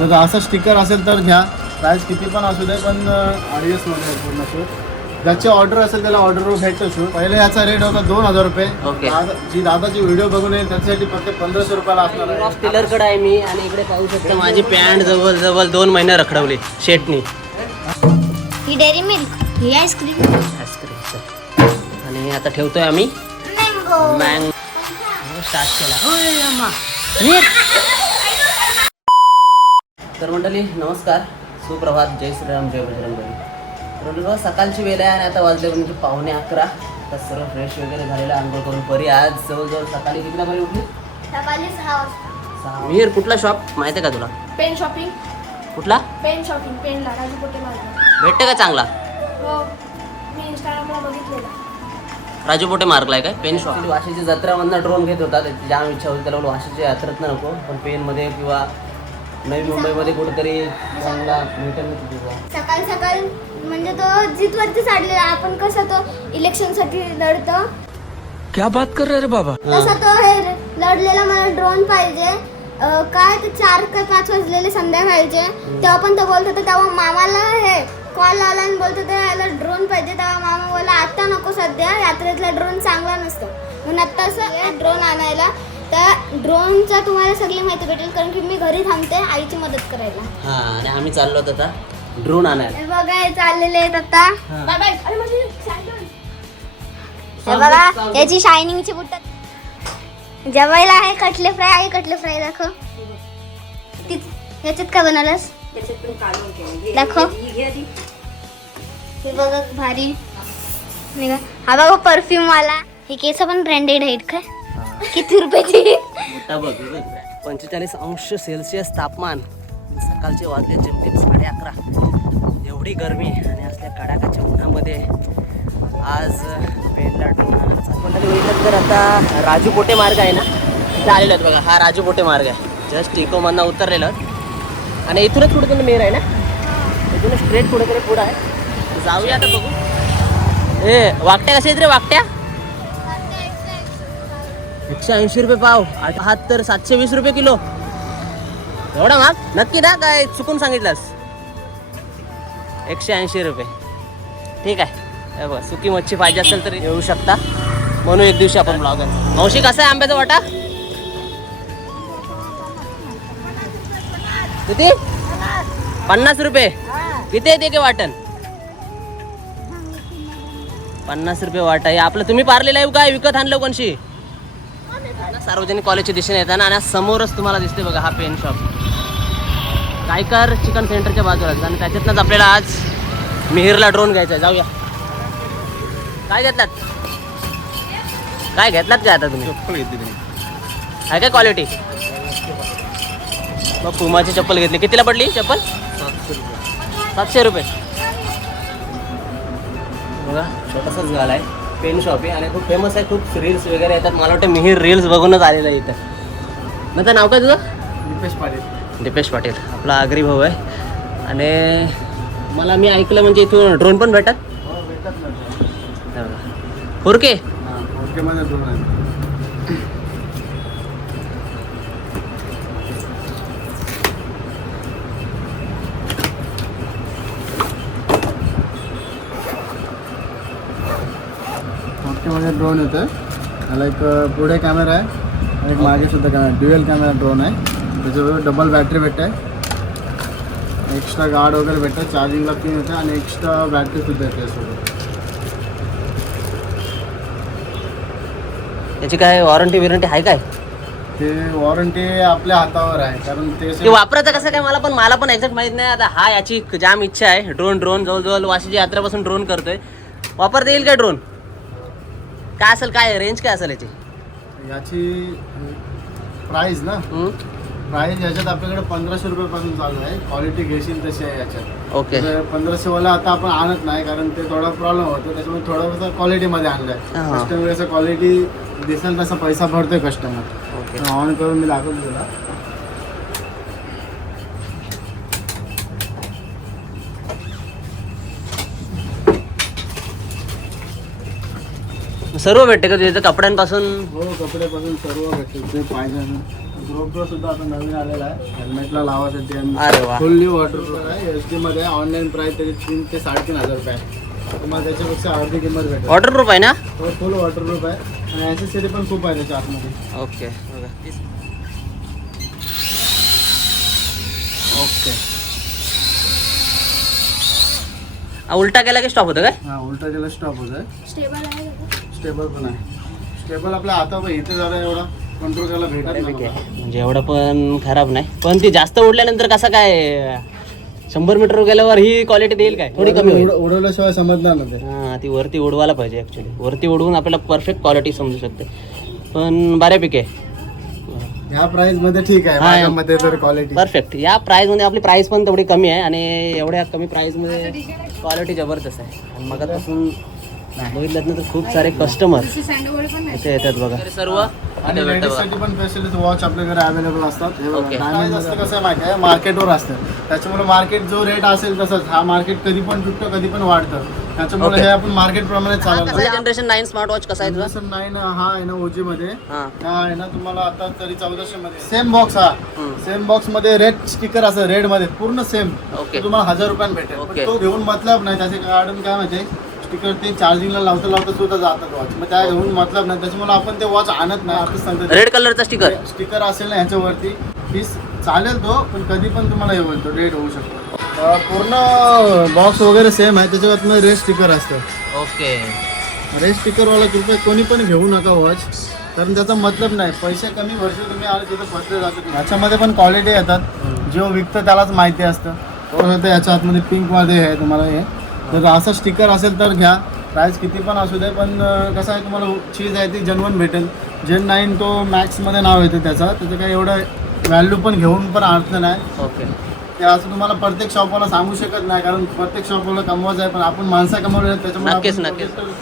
तर असं स्टिकर असेल तर घ्या. प्राईस किती पण असू दे पण आडियसमध्ये पूर्ण शूट ज्याची ऑर्डर असेल त्याला ऑर्डरवर भेटतो शूट पहिले याचा रेट होता दोन हजार रुपये. दादा- जी दादाची व्हिडिओ बघून येईल त्याच्यासाठी फक्त पंधराशे रुपयाला असणार आहे. टेलरकडे आहे मी आणि इकडे पाहू शकता माझी पॅन्ट जवळ जवळ दोन महिने रखडवली शेटनी. ही डेअरी मिल्क ही आईस्क्रीम आईस्क्रीम आणि आता ठेवतोय आम्ही. मँगो मँग स्टार्ट केला. ओय अम्मा. नीट. तर मंडळी नमस्कार. सुप्रभात. जय श्रीराम जय बजरंगबली. तर मंडळी, सकाळची वेळ आहे आणि आता वाजले म्हणजे पावणे अकरा. तर सर्व फ्रेश वगैरे झालेलं आंघोळ करून परी आज जवळजवळ सकाळी कितीला परी उठली? सकाळी सहा वाजता. सहा. मिहीर कुठला शॉप माहिती आहे का तुला? पेन शॉपिंग कुठला? पेन शॉपिंग पेनला राजू भेटते का चांगला? हो मी इंस्टाग्रामला बघितलेला. राजू पोटे मार्कला आहे काय? पेन शॉप वाशीची जत्रामधनं ड्रोन घेत होता. त्याची जाम इच्छा होती. त्याला वाशीच्या यात्रेत नको पण पेनमध्ये किंवा नवी मुंबईमध्ये कुठेतरी चांगला भेटेल ना तुझा सकाळ सकाळ म्हणजे तो जिथवरती चाललेला आपण कसं तो इलेक्शनसाठी लढतो? क्या बात कर रहे रे बाबा? तसा तो हे लढलेला मला ड्रोन पाहिजे. अं, काय ते चार का पाच वाजलेले संध्याकाळचे तेव्हा पण तो बोलत होता तेव्हा मामाला हे कॉल लावला आणि बोलत होता याला ड्रोन पाहिजे. तेव्हा मामा बोला आता नको सध्या यात्रेतला ड्रोन चांगला नसतो. म्हणून आता असं ड्रोन आणायला त्या ड्रोनचा तुम्हाला सगळी माहिती भेटेल कारण की मी घरी थांबते आईची मदत करायला. हा आणि आम्ही चाललो होतो आता ड्रोन आणायला. हे बघा हे चाललेले आहेत आता. Bye bye. अरे माझी सॅन्डल हे बघा याची शायनिंगची बुट्ट जेवायला आहे कटले फ्राय आहे कटले फ्राय दाखव. तीच- याच्यात काय बनवलंस? दाखव. हे बघा भारी. हा बघा. परफ्यूम वाला. हे केस पण ब्रँडेड आहेत काय? किती रुपयाची मोठा बघ पंचेचाळीस अंश सेल्सिअस तापमान. सकाळचे वाजले जेमतेम साडे अकरा एवढी गरमी आणि असल्या कडाकाच्या उन्हामध्ये. आज पेनला ड्रोन तर आता? राजू पोटे मार्ग आहे ना? तिथे आलेलो आहेत बघा. हा राजू पोटे मार्ग आहे. जस्ट इकोमांना उतरलेलं आणि इथूनच कुठेतरी मेर आहे ना? इथूनच स्ट्रेट कुठेतरी पुढं आहे. जाऊया आता बघू. ए वाकट्या कशा आहेत रे वाकट्या? एकशे ऐंशी रुपये पाव. बहात्तर सातशे वीस रुपये किलो. एवढा महाग नक्की ना काय चुकून सांगितलंस. एकशे ऐंशी रुपये. ठीक आहे. बघ सुकी मच्छी पाहिजे असेल तर येऊ शकता. म्हणून एक दिवशी आपण ब्लॉग मावशी कसा आहे आंब्याचा वाटा? किती? पन्नास रुपये. किती येते की वाटण? पन्नास रुपये वाटा. हे आपलं तुम्ही पारलेलं आहे काय विकत आणलं कोणशी? सार्वजनिक कॉलेजच्या दिशेने येताना आणि समोरच तुम्हाला दिसते बघा हा पेन शॉप कायकर चिकन सेंटरच्या बाजूला आणि त्याच्यातनंच आपल्याला आज मिहिरला ड्रोन घ्यायचा आहे. जाऊया. काय घेतलात? काय घेतलात काय आता तुम्ही? काय काय क्वालिटी मग पुमाची चप्पल घेतली. कितीला पडली चप्पल? सातशे रुपये. बघा छोटासाच गाला आहे. पेन शॉप आहे आणि खूप फेमस आहे खूप रील्स वगैरे येतात. मला वाटतं मिहीर रील्स बघूनच आलेलं आहे इथं. मग नाव काय तुझं? दीपेश पाटील. दीपेश पाटील आपला आगरी भाऊ आहे. आणि मला मी ऐकलं म्हणजे इथून ड्रोन पण भेटत? हो भेटत ना हुरके हां ओकेमध्ये ड्रोन आहे. ओकेमध्ये ड्रोन येतं त्याला एक पुढे कॅमेरा आहे एक मागे सुद्धा कॅमेरा ड्युएल कॅमेरा ड्रोन आहे. त्याच्याबरोबर डबल बॅटरी भेटते एक्स्ट्रा गार्ड वगैरे भेटतं चार्जिंगला पिन येतं आणि एक्स्ट्रा बॅटरी सुद्धा येते सोबत याची काय वॉरंटी बिरंटी आहे काय? ते वॉरंटी आपल्या हातावर आहे. कारण ते वापरायचं कसं काय मला पण मला पण एक्झॅक्ट माहीत नाही. आता हा याची जाम इच्छा आहे. ड्रोन ड्रोन जवळजवळ वाशीची यात्रेपासून ड्रोन करतोय. वापरता येईल काय ड्रोन काय असेल काय रेंज काय असेल याची? याची प्राईस ना? हम्म? प्राईस याच्यात आपल्याकडे पंधराशे रुपयापासून चालू आहे. क्वालिटी घेशील तशी आहे याच्यात. ओके पंधराशेवाला आता आपण आणत नाही कारण ते थोडा प्रॉब्लेम होतो. त्याच्यामुळे थोडंसं क्वालिटीमध्ये आणलं आहे हा. कस्टमर असं क्वालिटी दिसेल तसा पैसा भरतोय कस्टमर ओके ऑन करून मी दाखवतो तुला. सर्व भेटते का तिथे कपड्यांपासून? हो कपड्यापासून सर्व भेटते. पाहिजे GoPro सुद्धा आता नवीन आलेला आहे. हेल्मेटला लावासाठी अरे वा. फुल्ली वॉटरप्रूफ आहे. डी मध्ये ऑनलाईन प्राइस त्याची तीन ते साडेतीन हजार रुपये आहे. तुम्हाला त्याच्यापेक्षा अर्धी किंमत भेटेल. वॉटरप्रूफ आहे ना? हो फुल वॉटरप्रूफ आहे. आणि ॲसेसरी पण खूप आहे त्याच्या आतमध्ये. ओके ओके उलटा केला की स्टॉप होतं काय? हा उलटा गेला स्टॉप होत स्टेबल आहे? स्टेबल पण आहे. स्टेबल आपल्या हातावर इथे जरा एवढा कंट्रोल करायला भेटत नाही. म्हणजे एवढं पण खराब नाही. पण ती जास्त उडल्यानंतर कसं काय शंभर मीटर गेल्यावर ही क्वालिटी देईल काय? थोडी कमी होईल. उड- उडवल्याशिवाय समजणार ना ते. हां ती वरती उडवायला पाहिजे ॲक्च्युली वरती उडवून आपल्याला परफेक्ट क्वालिटी समजू शकते. पण बऱ्यापैकी आहे. ह्या प्राइसमध्ये ठीक आहे माझ्यामध्ये तर क्वालिटी परफेक्ट या प्राईजमध्ये आपली प्राईस पण तेवढी कमी आहे आणि एवढ्या कमी प्राईजमध्ये क्वालिटी जबरदस्त आहे. आणि मगापासून बघितलं ना तर खूप सारे कस्टमर इथे येतात बघा. सर्व आणि लेडीजसाठी पण स्पेशलिस्ट वॉच आपल्याकडे अवेलेबल असतात. हे diamond असतं कसं आहे माहिती आहे? मार्केटवर असतं. त्याच्यामुळे मार्केट जो रेट असेल तसंच हा मार्केट कधी पण तुटतं कधी पण वाढतं. त्याच्यामुळे. हे आपण मार्केट प्रमाणे चालवलं. जनरेशन नाईन स्मार्ट वॉच कसा आहे जनरेशन नाईन हा आहे ना ओजी मध्ये. हां. आहे ना तुम्हाला आता तरी चौदाशे मध्ये. सेम बॉक्स हा. सेम बॉक्समध्ये रेड स्टिकर असं रेडमध्ये पूर्ण सेम. तुम्हाला हजार रुपयान भेटेल. तो घेऊन मतलब नाही. त्याचे कारण काय माहिती स्टिकर ते चार्जिंगला लावता लावता सुद्धा जातात वॉच मग त्या घेऊन मतलब नाही त्याच्यामुळे आपण ते वॉच आणत नाही आता सांगतो रेड कलरचा स्टिकर स्टिकर असेल ना ह्याच्यावरती पीस चालेल तो पण कधी पण तुम्हाला हे होईल तो रेड होऊ शकतो. अं, पूर्ण बॉक्स वगैरे सेम आहे त्याच्यावर रेड स्टिकर असतं. ओके. रेड स्टिकरवाला कृपया कोणी पण घेऊ नका वॉच कारण त्याचा मतलब नाही. पैसे कमी वर्ष तुम्ही आले तिथे फसले जातात. ह्याच्यामध्ये पण क्वालिटी येतात. जो विकतं त्यालाच माहिती असतं. याच्या आतमध्ये पिंकमध्ये आहे तुम्हाला हे. जर असं स्टिकर असेल तर घ्या. प्राईस किती पण असू दे पण कसं आहे तुम्हाला चीज आहे ती जनवन भेटेल. जेन नाईन तो मॅक्समध्ये नाव येतं त्याचं. त्याचं काही एवढं व्हॅल्यू पण घेऊन पण अर्थ नाही. ओके ते असं तुम्हाला प्रत्येक शॉपवाला सांगू शकत नाही कारण प्रत्येक शॉपवाला कमवायचं आहे पण आपण माणसा कमवले त्याच्यामुळे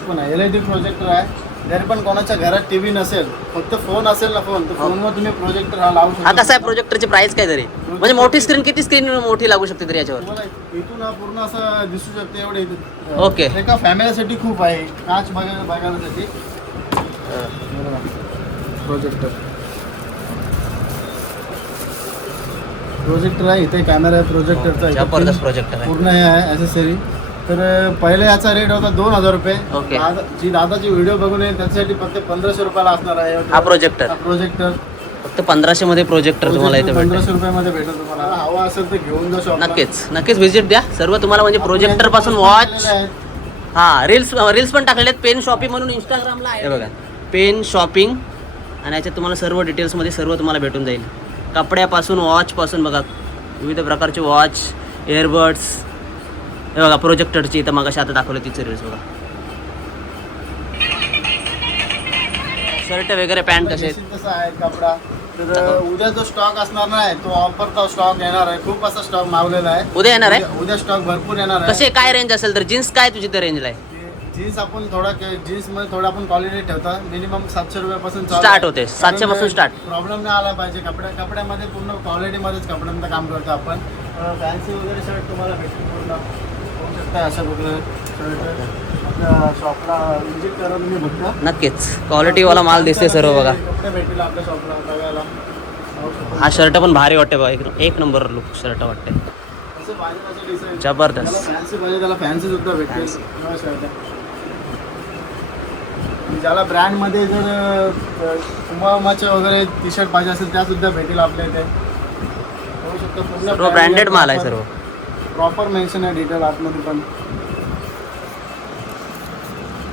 पण आहे. एल डी प्रोजेक्टर आहे. जरी पण कोणाच्या घरात टीव्ही नसेल फक्त फोन असेल ना फोन तर फोनवर तुम्ही प्रोजेक्टर हा लावू हा शकता कसा आहे प्रोजेक्टरची प्राइस काय तरी? म्हणजे मोठी स्क्रीन किती स्क्रीन मोठी लागू शकते तरी याच्यावर? तुम्हाला इथून हा पूर्ण असं दिसू शकते एवढे. ओके. एका फॅमिलीसाठी खूप आहे काच बघायला बघण्यासाठी प्रोजेक्टर प्रोजेक्टर आहे इथे कॅमेरा आहे प्रोजेक्टरचा जबरदस्त प्रोजेक्टर आहे. पूर्ण हे आहे ॲसेसरी तर पहिले याचा रेट होता दोन हजार रुपये. ओके. दादा- जी दादाची व्हिडिओ बघून येईल त्याच्यासाठी फक्त पंधराशे रुपयाला असणार आहे. हा प्रोजेक्टर प्रोजेक्टर फक्त पंधराशे मध्ये प्रोजेक्टर तुम्हाला इथे भेटेल. पंधराशे रुपयामध्ये भेटेल तुम्हाला. हवा असेल तर घेऊन जा शॉपला नक्कीच. नक्कीच व्हिजिट द्या. सर्व तुम्हाला म्हणजे प्रोजेक्टरपासून वॉच हा रील्स रील्स पण टाकलेले आहेत. पेन शॉपिंग म्हणून इंस्टाग्रामला आहे. बघा. पेन शॉपिंग आणि याच्यात तुम्हाला सर्व डिटेल्समध्ये सर्व तुम्हाला भेटून जाईल. कपड्यापासून वॉचपासून बघा. विविध प्रकारचे वॉच इयरबड्स हे बघा प्रोजेक्टरची इथं मग आता दाखवलं तिचे रील्स बघा. शर्ट वगैरे पॅन्ट कसे तसा आहे कपडा. तर उद्या जो स्टॉक असणार नाही तो ऑफरचा स्टॉक येणार आहे. खूप असा स्टॉक मावलेला आहे. उद्या येणार आहे? उद्या- स्टॉक भरपूर येणार आहे. कसे काय रेंज असेल तर? जीन्स काय तुझी तर रेंजला आहे? जीन्स आपण थोडा जीन्समध्ये थोडा आपण क्वालिटी ठेवता. मिनिमम सातशे रुपयापासून Start होते. 700 पासून start. प्रॉब्लेम नाही आला पाहिजे. कपड्या कपड्यामध्ये पूर्ण क्वालिटी मध्येच कपड्यांचं काम करतो आपण. फॅन्सी वगैरे शर्ट तुम्हाला भेटतील पूर्ण. शकता वगैरे शर्ट आपल्या शॉपला विजिट करा तुम्ही बघता. नक्कीच. क्वालिटीवाला माल दिसते सर्व बघा. भेटतील आपल्या शॉपला बघायला. हा शर्ट पण भारी वाटते बघा एक- एक नंबर लुक शर्ट वाटते असं. जबरदस्त. फॅन्सी पाहिजे त्याला फॅन्सी सुद्धा भेटेल नवा शर्ट ज्याला ब्रँडमध्ये जर कुमामाचे वगैरे टी शर्ट पाहिजे असेल त्या सुद्धा भेटेल आपल्या इथे. होऊ शकतं पूर्ण सर्व ब्रँडेड माल आहे सर्व. प्रॉपर मेन्शन आहे डिटेल आतमध्ये पण.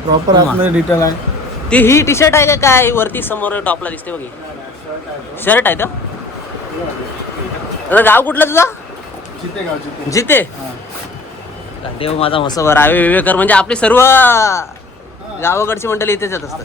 प्रॉपर. आतमध्ये डिटेल आहे. ती ही टी शर्ट आहे का काय? वरती समोर टॉपला दिसते बघी शर्ट आहे तो. शर्ट आहे तो? आता गाव कुठलं तुझा? चितेगाव चिते जिते. हां. देव माझा मसोबा रावे विवेकर म्हणजे आपली सर्व गावाकडची मंडळी इथेच येत असतात.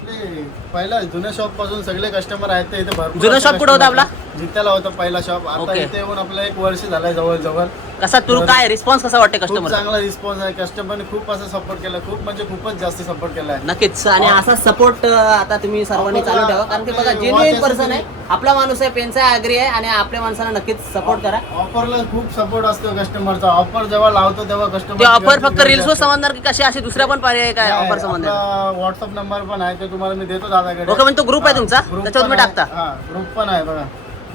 पहिला जुन्या शॉपपासून सगळे कस्टमर आहेत ते इथे भरपूर जुनं असे shop कुठं होतं customer आपला? आहेत. जित्याला होता पहिला शॉप आता Okay. इथे येऊन आपला एक वर्ष झालाय जवळ जवळ कसा तू काय? रिस्पॉन्स कसा वाटते खूप कस्टमर चांगला रिस्पॉन्स आहे. कस्टमरने खूप असं सपोर्ट केला. खूप म्हणजे खूपच जास्त सपोर्ट केलाय नक्कीच. आणि असा सपोर्ट आता तुम्ही सर्वांनी चालू ठेवा. कारण की बघा जेन्युइन पर्सन आहे. आपला माणूस आहे पेनचा ऍग्री आहे आणि आपल्या माणसाला नक्कीच सपोर्ट करा. ऑफरला खूप सपोर्ट असतो कस्टमरचा ऑफर जेव्हा लावतो तेव्हा कस्टमर ऑफर फक्त रील्सवर समजणार की कशी असे दुसऱ्या पण पर्याय काय ऑफर समजणार व्हॉट्सअप नंबर पण आहे ते तुम्हाला मी देतो ओके म्हणजे तो ग्रुप आहे तुमचा? Group त्याच्यावर पण तुम्ही आहे. टाकता? हा ग्रुप पण आहे बघा.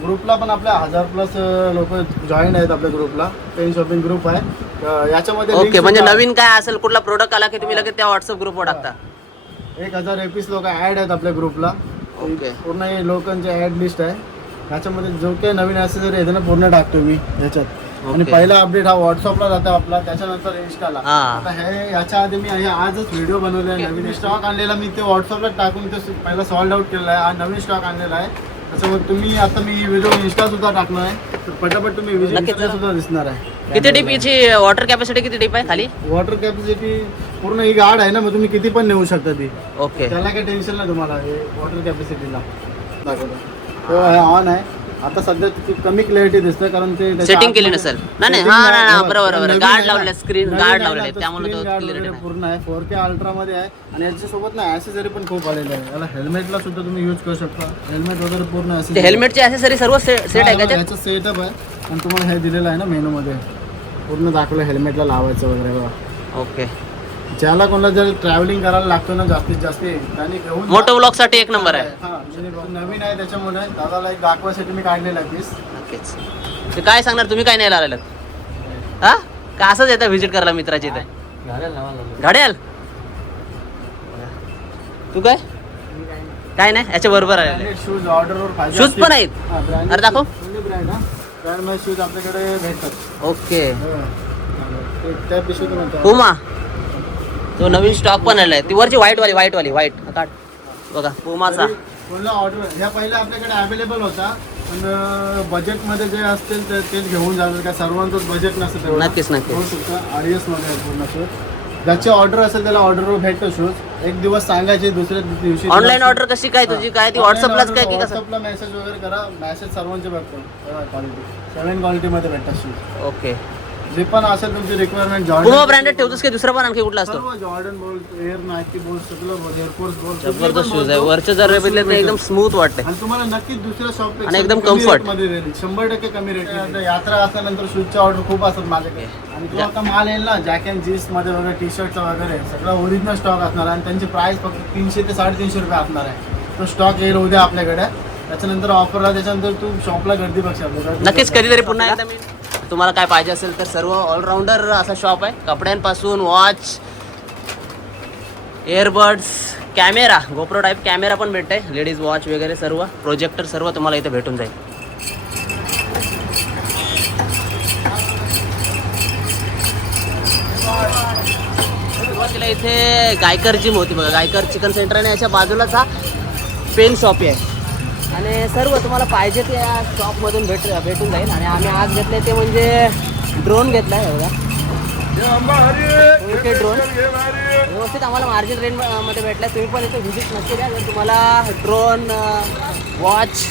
ग्रुपला पण आपल्या हजार प्लस लोक जॉईन आहेत आपल्या ग्रुपला पेन शॉपिंग ग्रुप आहे. अं, याच्यामध्ये link ओके म्हणजे सुद्धा- नवीन काय असेल कुठला प्रोडक्ट आला की तुम्ही लगेच त्या व्हॉट्सअप ग्रुपवर टाकता? एक हजार एकवीस लोक ऍड आहेत आपल्या ग्रुपला ओके. पूर्ण हे लोकांची ऍड लिस्ट आहे. याच्यामध्ये जो काही नवीन ॲसेसरी येते ना पूर्ण टाकतो मी याच्यात. आणि. पहिला अपडेट हा व्हॉट्सअपला जातो आपला त्याच्यानंतर इन्स्टाला. हा. आता हे याच्या आधी मी हे आजच व्हिडिओ बनवले आहे. नवीन स्टॉक आणलेला मी ते व्हॉट्सअपला टाकून ते पहिला सॉल्ड आउट केलेला आहे. हा नवीन स्टॉक आणलेला आहे. त्याच्यामुळे तुम्ही आता मी व्हिडिओ इन्स्टा सुद्धा टाकलो आहे. तर पटापट तुम्ही नक्कीच. सुद्धा दिसणार आहे. किती डीप याची वॉटर कॅपॅसिटी किती डीप आहे खाली? वॉटर कॅपॅसिटी पूर्ण ही गाड आहे ना मग तुम्ही किती पण नेऊ शकता ती. ओके त्याला काही टेन्शन नाही तुम्हाला हे वॉटर कॅपॅसिटीला दाखवतो. तो हे ऑन आहे. आता सध्या ती कमी क्लॅरिटी दिसतं कारण ते त्याच्या Setting केली आतमध्ये- नसेल. नाही, नाही, Setting हा, नाही, नाही, नाही, हा, बरोबर, ते बरोबर. नवीन Guard आहे ना. लावलेलं आहे, screen नवीन guard आहे ना, लावलेलं आहे, तो त्यामुळे तो screen guard clarity वगैरे नाही. पूर्ण आहे. फोर के अल्ट्रामध्ये आहे. आणि याच्यासोबत ना ॲसेसरी पण खूप आलेले आहे. याला हेल्मेटला सुद्धा तुम्ही यूज करू शकता. हेल्मेट वगैरे पूर्ण ते accessory- हेल्मेटचे ॲसेसरी सर्व सेट आहे का याचं सेटअप आहे. आणि तुम्हाला हे दिलेलं आहे ना मेनूमध्ये पूर्ण दाखवलं हेल्मेटला लावायचं वगैरे बघा. ओके ज्याला कोणाला जर ट्रॅव्हलिंग करायला लागतो ना जास्तीत जास्त त्यांनी घेऊन. मोटो ब्लॉगसाठी एक नंबर आहे. हा, म्हणजे नवीन आहे त्याच्यामुळे दादाला एक दाखवायसाठी मी काढलेला आहे नक्कीच. ते काय सांगणार तुम्ही काय नाही आलेलं हा? का असंच येतं व्हिजिट करायला मित्राची इथे? घड्याल तू काय? काय नाही याच्या बरोबर आलेलं आहे. शूज ऑर्डरवर पाहिजे Shoes असतील- पण आहेत? हा, branded अरे दाखव. shoes, only brand हा. brand शूज आपल्याकडे भेटतात. ओके हा. ते- त्या पिशवीतून होतं. पुमा तो नवीन स्टॉक पण आलाय. ती वरची व्हाईट वाली व्हाईट वाली व्हाईट काढ. बघा पुमाचा. कोणाला ऑर्डर ह्या पहिल्या आपल्याकडे अवेलेबल होता. पण बजेटमध्ये जे असतील ते तेच घेऊन जाणार का? सर्वांचंच बजेट नसतं तेवढं. नक्कीच, नक्कीच. होऊ शकतं. मध्ये आहे पूर्ण शूज ज्याची ऑर्डर असेल त्याला ऑर्डरवर भेटतो शूज एक दिवस सांगायची दुसऱ्या दिवशी ऑनलाईन ऑर्डर कशी काय तुझी? काय ती व्हॉट्सअपलाच काय की कसं? व्हॉट्सअपला मेसेज वगैरे करा. मेसेज सर्वांचे भेटतो क्वालिटी सेवन क्वालिटीमध्ये भेटतात शूज ओके जे पण असेल तुमची रिक्वायरमेंट पुमा ब्रँडेड ठेवतोस की दुसरा पण आणखी कुठला असतो? जॉर्डन बोल एअर नाईकी बोल सगळं बोल एअरफोर्स बोल जबरदस्त शूज आहे. वरचे जर बघितले तर एकदम स्मूथ वाटते आणि तुम्हाला नक्कीच दुसऱ्या शॉप आणि एकदम comfort. मध्ये देईल शंभर टक्के कमी रेट यात्रा असल्यानंतर शूजच्या ऑर्डर खूप असतात माझ्याकडे. आणि तो आता माल येईल ना जॅक अँड जीन्समध्ये वगैरे टी शर्टचा वगैरे सगळं ओरिजिनल स्टॉक असणार आणि त्यांची प्राइस फक्त तीनशे ते साडेतीनशे रुपये असणार आहे. तो स्टॉक येईल उद्या आपल्याकडे. त्याच्यानंतर ऑफरला त्याच्यानंतर तू शॉपला गर्दी बघ. नक्कीच कधीतरी पुन्हा एकदा मी तुम्हाला काय पाहिजे असेल तर सर्व ऑलराऊंडर असा शॉप आहे. कपड्यांपासून watch earbuds camera GoPro type camera पण भेटते लेडीज वॉच वगैरे सर्व प्रोजेक्टर सर्व तुम्हाला इथे भेटून जाईल. सुरुवातीला इथे गायकर जिम होती बघा. गायकर चिकन सेंटर आणि याच्या बाजूलाच हा पेन शॉप आहे. आणि सर्व तुम्हाला पाहिजे ते या शॉपमधून भेट भेटून जाईल. आणि आम्ही आज घेतले ते म्हणजे ड्रोन घेतला आहे बघा. ओके ड्रोन व्यवस्थित आम्हाला मार्जिन रेंजमध्ये भेटला तुम्ही पण इथे व्हिजिट नक्की द्या जर तुम्हाला ड्रोन वॉच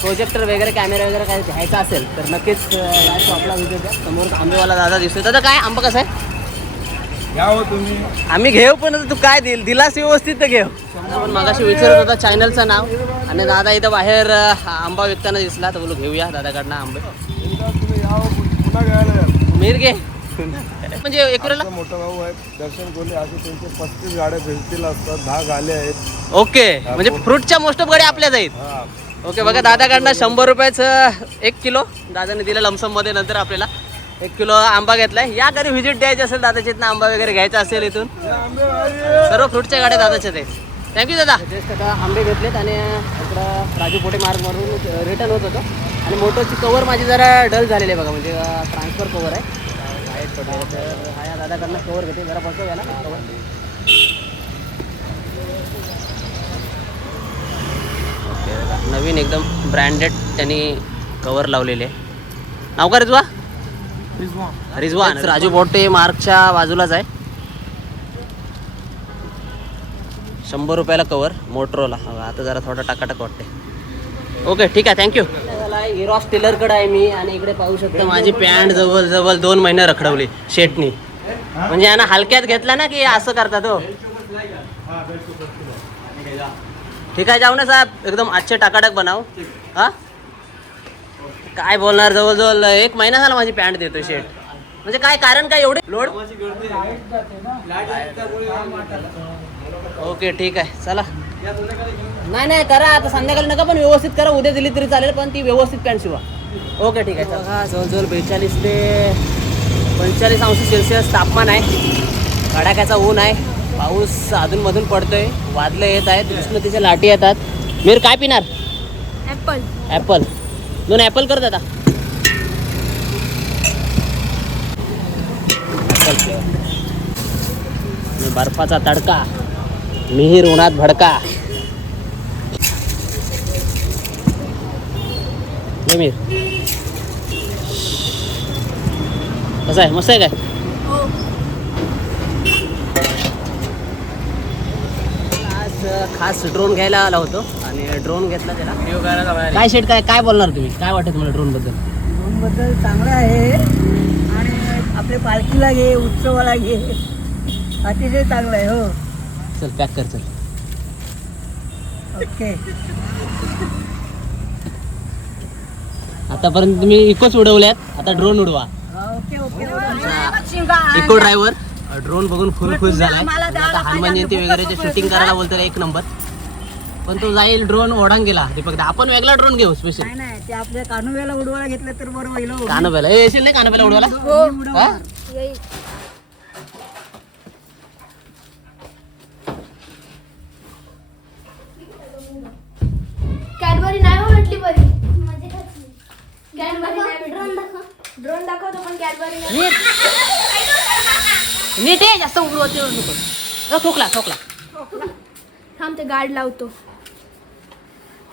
प्रोजेक्टर वगैरे कॅमेरा वगैरे काय घ्यायचा असेल तर नक्कीच या शॉपला व्हिजिट द्या समोर आंबेवाला दादा दिसतोय. दादा काय आंबा कसा आहे? या हो तुम्ही. आम्ही घेऊ पण तू काय देईल दिलास व्यवस्थित तर घेऊ. आपण मगाशी विचारत होता चॅनलचं नाव. आणि दादा इथं बाहेर आंबा विकताना दिसला. तर बोलू घेऊया दादाकडनं आंबे. पुन्हा घ्यायला या. मीर घे. म्हणजे एकूरेला मोठा भाऊ आहे. दर्शन कोहली असे त्यांचे पस्तीस गाड्या भेटतील असतात. दहा गाले आहेत. ओके. म्हणजे फ्रूटच्या मोस्ट ऑफ गाडी आपल्याच आहेत. हा. ओके बघा दादाकडनं शंभर रुपयाचं एक किलो. दादाने दिलं लमसममध्ये नंतर आपल्याला एक किलो आंबा घेतलाय. या कधी व्हिजिट द्यायची असेल दादाच्या इथनं आंबा वगैरे घ्यायचा असेल इथून. सर्व फ्रूटच्या गाड्या दादाच्याच आहेत. थँक्यू दादा. जस्ट आता आंबे घेतलेत आणि इकडं राजू पोटे मार्ग मारून रिटर्न होत होतो. आणि मोटोची कवर माझी जरा डल झालेली आहे बघा म्हणजे ट्रान्सफर कवर आहे. तर हा या दादाकडनं कवर घेते जरा बसव याला कवर ओके बघा. नवीन एकदम ब्रँडेड त्यांनी कवर लावलेले आहे. नाव का रे तुझा? रिजवान. राजू बोटे मार्कच्या बाजूलाच आहे. शंभर रुपयाला कवर मोटरोला आता जरा थोडा टाकाटाक वाटते ओके ठीक आहे थँक्यू इरॉस टेलरकडे आहे मी आणि इकडे पाहू शकता माझी पॅन्ट जवळ जवळ दोन महिने रखडवली शेटनी म्हणजे यांना हलक्यात घेतला ना की असं करतात हो. ठीक आहे जाऊ ना साहेब. एकदम आजचे टाकाटक बनाव. हा? काय बोलणार जवळजवळ एक महिना झाला माझी पॅन्ट देतोय शेट म्हणजे काय कारण काय एवढे? लोड? ओके ठीक आहे. चला. नाही नाही करा आता. संध्याकाळी नका पण व्यवस्थित करा. उद्या दिली तरी चालेल पण ती व्यवस्थित पॅन्ट शिवा ओके ठीक आहे. बघा जवळजवळ बेचाळीस ते पंचेचाळीस अंश सेल्सिअस तापमान आहे. कडाक्याचा ऊन आहे. पाऊस अधूनमधून पडतोय. वादलं येत आहेत. उष्णतेच्या लाटी येतात. मीर काय पिणार? ऍपल ॲपल दोन ॲपल करत आता Apple. flavor. आणि बर्फाचा तडका. मिहीर उन्हात भडका. कसं आहे मस्त आहे काय? आज अ, खास ड्रोन घ्यायला आला होतो आणि ड्रोन घेतला त्याला. काय शेट काय काय बोलणार तुम्ही? काय वाटतं तुम्हाला ड्रोनबद्दल? बद्दल चांगलं आहे. आणि आपल्या पालखीला घे उत्सवाला घे. अतिशय चांगलं आहे हो. चल पॅक कर चल. ओके. आतापर्यंत तुम्ही इकोच उडवल्यात आता drone उडवा. Okay okay. Eeco driver drone बघून फुल खुश झालाय. आता हनुमान जयंती वगैरेचे शूटिंग करायला बोलतो एक नंबर पण तो जाईल ड्रोन ओढांग गेला. दीपक आपण वेगळा ड्रोन घेऊ स्पेशल नाही नाही ते आपल्या कानुव्याला उडवायला घेतलं तर बरं होईल हो. कानोब्याला ए येशील नाही कानोब्याला उडवायला? उडवणार. हा? कॅडबरी कॅडबरी नाही ड्रोन दाखव. ड्रोन दाखवतो पण कॅडबरी नाही नीट नीट आहे जास्त नको. अ, ठोकला ठोकला. थांब ते गार्ड लावतो.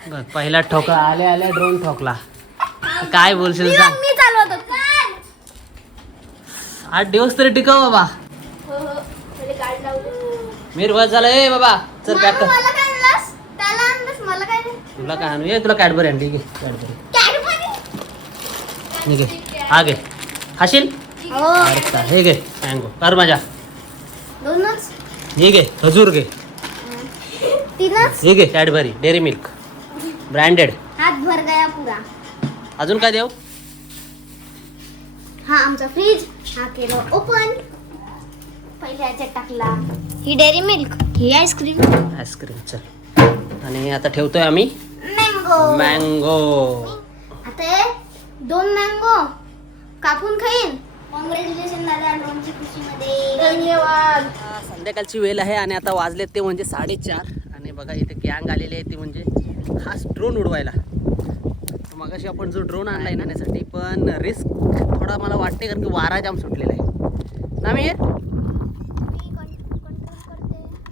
बघ, पहिला ठोकला आल्या आल्या ड्रोन ठोकला. काय बोलशील सांग. मी चालवत. होतो आठ दिवस तरी टिकव बाबा. हो हो. त्याला गार्ड लावतो. मीर बस झालं ए बाबा. चल पॅक कर. मला काय आणलंस त्याला आणलंस? मला काय नाही. तुला काय आणू? ये तुला कॅडबरी आणली घे कॅडबरी हे घे हा घे. खाशील? हो. अरे हे घे मँगो. कर माझ्या. दोनच? हे घे खजूर घे. तीनच? हे घे कॅडबरी डेअरी मिल्क. ब्रँडेड. हात भर गया पुरा. अजून काय देऊ? हा आमचा फ्रीज. हा केलं ओपन. पहिले याच्यात टाकला. ही डेअरी मिल्क ही आईस्क्रीम. आईस्क्रीम चल. आणि आता ठेवतोय आम्ही. मँगो. मँगो. दोन मँगो कापून खाईन. कॉंग्रॅच्युलेशन दादा ड्रोनची खुशीमध्ये. धन्यवाद. संध्याकाळची वेळ आहे आणि आता वाजलेत ते म्हणजे साडेचार. आणि बघा इथे गँग आलेली आहे ती म्हणजे खास ड्रोन उडवायला. मगाशी आपण जो ड्रोन आणलाय ना त्यासाठी पण रिस्क थोडा मला वाटते कारण की वारा जाम सुटलेला आहे. ना मी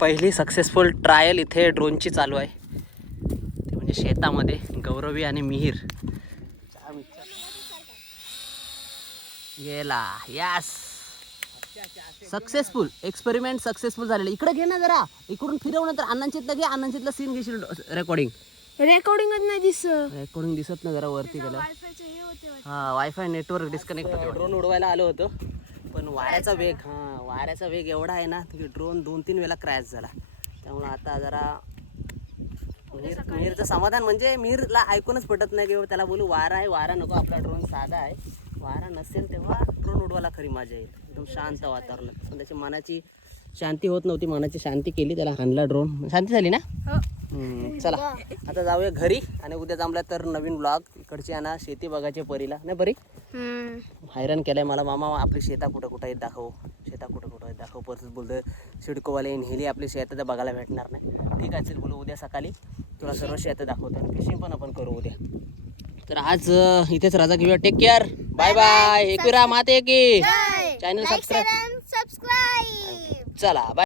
पहिली सक्सेसफुल ट्रायल इथे ड्रोनची चालू आहे. ते म्हणजे शेतामध्ये गौरवी आणि मिहीर. गेला यास सक्सेसफुल एक्सपेरिमेंट सक्सेसफुल झालेलं. इकडे घे ना जरा. इकडून फिरव ना तर अण्णांचितलं घे अण्णांचितलं सीन घेशील रेकॉर्डिंग रेकॉर्डिंगच नाही दिस रेकॉर्डिंग दिसत ना जरा वरती गेलं हा वायफाय नेटवर्क डिस्कनेक्ट ड्रोन उडवायला आलो होतो पण वाऱ्याचा वेग हा वाऱ्याचा वेग एवढा आहे ना की ड्रोन दोन तीन वेळा क्रॅश झाला. त्यामुळे आता जरा मिहीर मिहीरचं समाधान म्हणजे मिहीरला ऐकूनच पटत नाही की त्याला बोलू वारा आहे वारा नको आपला ड्रोन साधा आहे. वारा नसेल तेव्हा ड्रोन उडवायला खरी मजा येईल. एकदम शांत वातावरणात पण त्याची मनाची शांती होत नव्हती मनाची शांती केली त्याला हाणला ड्रोन शांती झाली ना? हम्म, चला. आता जाऊया घरी आणि उद्या जमला तर नवीन ब्लॉग इकडची आणा शेती बघायची परीला. नाही परी? हैराण केलंय मला. मामा आपली शेता कुठं कुठं आहेत दाखव. शेता कुठं कुठं आहेत दाखव. परत बोलतं सिडकोवाले नेहली आपली शेतं तर बघायला भेटणार नाही. ठीक आहे चल बोलू उद्या सकाळी. तुला सर्व शेतं दाखवतो आणि फिशिंग पण आपण करू उद्या. तर आज इथेच राजा घेऊया. Take care bye bye Ekvira माते की. चॅनल सबस्क्राईब सबस्क्राईब चला बाय